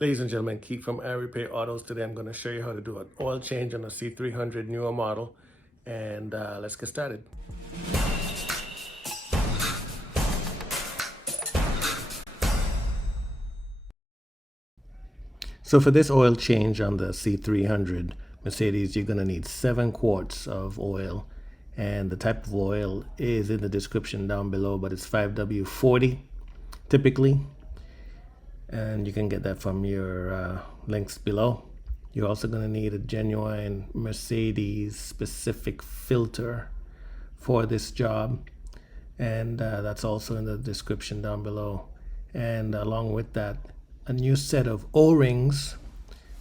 Ladies and gentlemen, Keith from I Repair Autos. Today I'm going to show you how to do an oil change on a C300 newer model, and let's get started. So for this oil change on the C300 Mercedes, you're going to need 7 quarts of oil, and the type of oil is in the description down below, but it's 5W40 typically. And you can get that from your links below. You're also going to need a genuine Mercedes specific filter for this job, and that's also in the description down below. And along with that, a new set of O-rings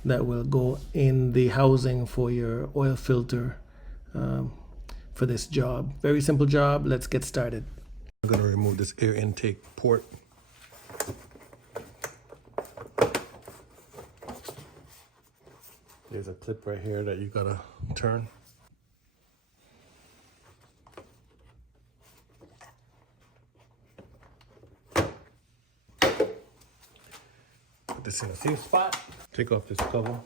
that will go in the housing for your oil filter for this job. Very simple job. Let's get started. I'm going to remove this air intake port. There's a clip right here that you gotta turn. Put this in a safe spot. Take off this cover.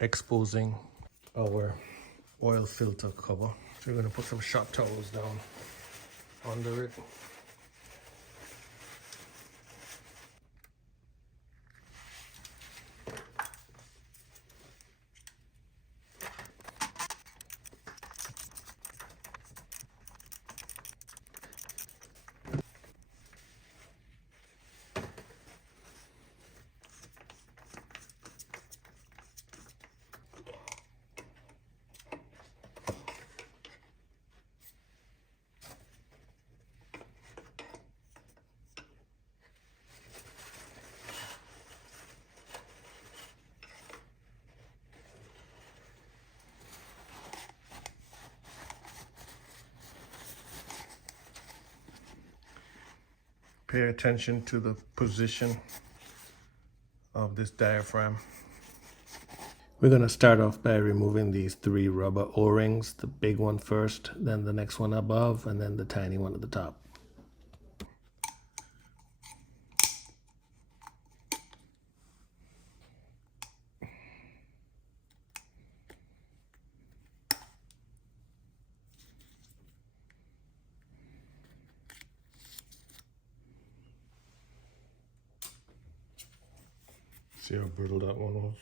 Exposing our oil filter cover. So we're gonna put some shop towels down under it. Pay attention to the position of this diaphragm. We're going to start off by removing these 3 rubber O-rings, the big one first, then the next one above, and then the tiny one at the top. See how brittle that one was?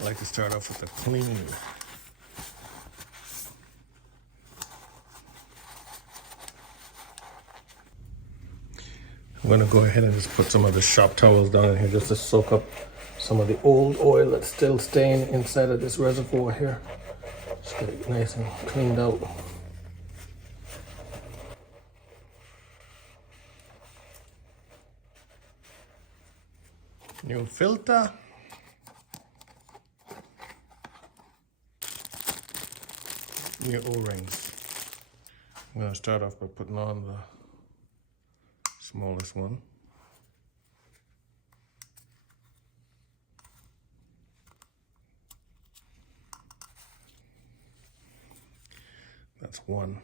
I like to start off with a clean. I'm going to go ahead and just put some of the shop towels down in here just to soak up some of the old oil that's still staying inside of this reservoir here. Just get it nice and cleaned out. New filter. New O-rings. I'm going to start off by putting on the smallest one. That's one.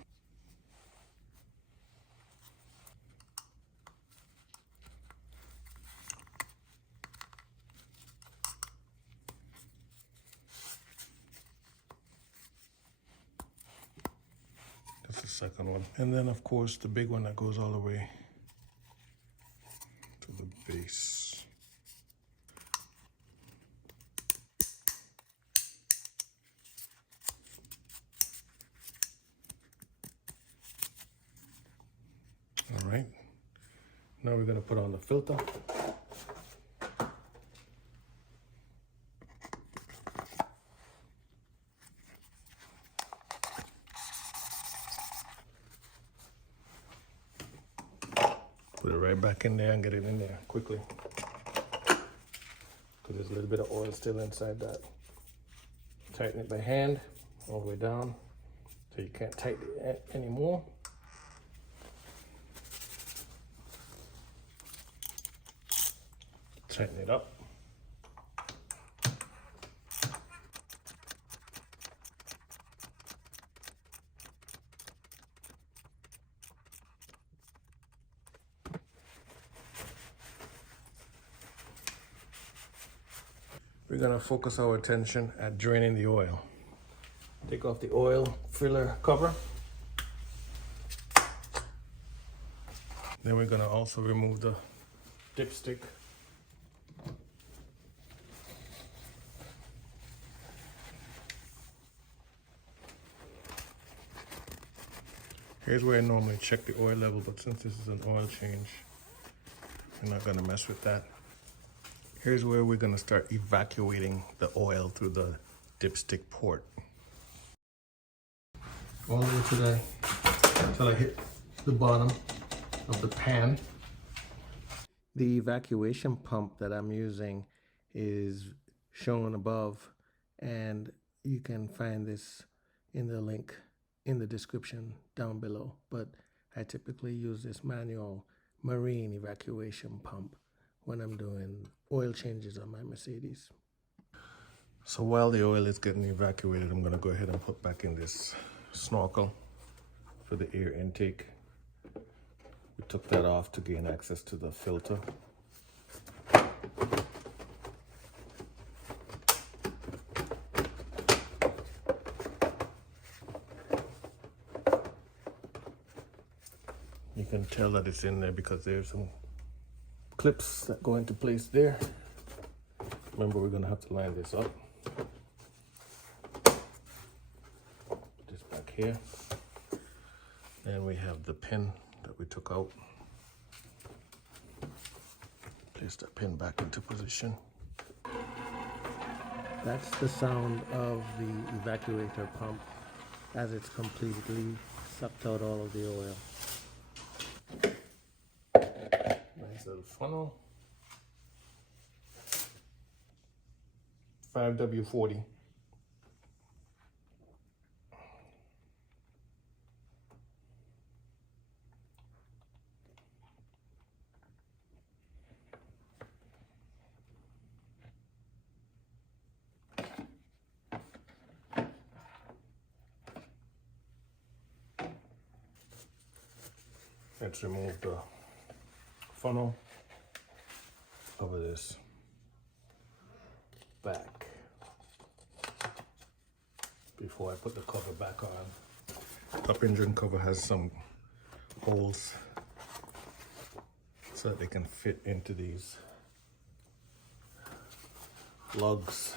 That's the second one. And then, of course, the big one that goes all the way to the base. All right, now we're going to put on the filter. Put it right back in there and get it in there quickly, because there's a little bit of oil still inside that. Tighten it by hand all the way down so you can't tighten it anymore. Tighten it up. We're gonna focus our attention at draining the oil. Take off the oil filler cover. Then we're gonna also remove the dipstick. Here's where I normally check the oil level, but since this is an oil change, we're not gonna mess with that. Here's where we're gonna start evacuating the oil through the dipstick port. All the way today until I hit the bottom of the pan. The evacuation pump that I'm using is shown above, and you can find this in the link in the description down below. But I typically use this manual marine evacuation pump when I'm doing oil changes on my Mercedes. So while the oil is getting evacuated, I'm gonna go ahead and put back in this snorkel for the air intake. We took that off to gain access to the filter. You can tell that it's in there because there's some clips that go into place there. Remember, we're gonna have to line this up. Put this back here. Then we have the pin that we took out. Place that pin back into position. That's the sound of the evacuator pump as it's completely sucked out all of the oil. Nice little funnel. 5W40. Let's remove the funnel over this back before I put the cover back on. Top engine cover has some holes so that they can fit into these lugs.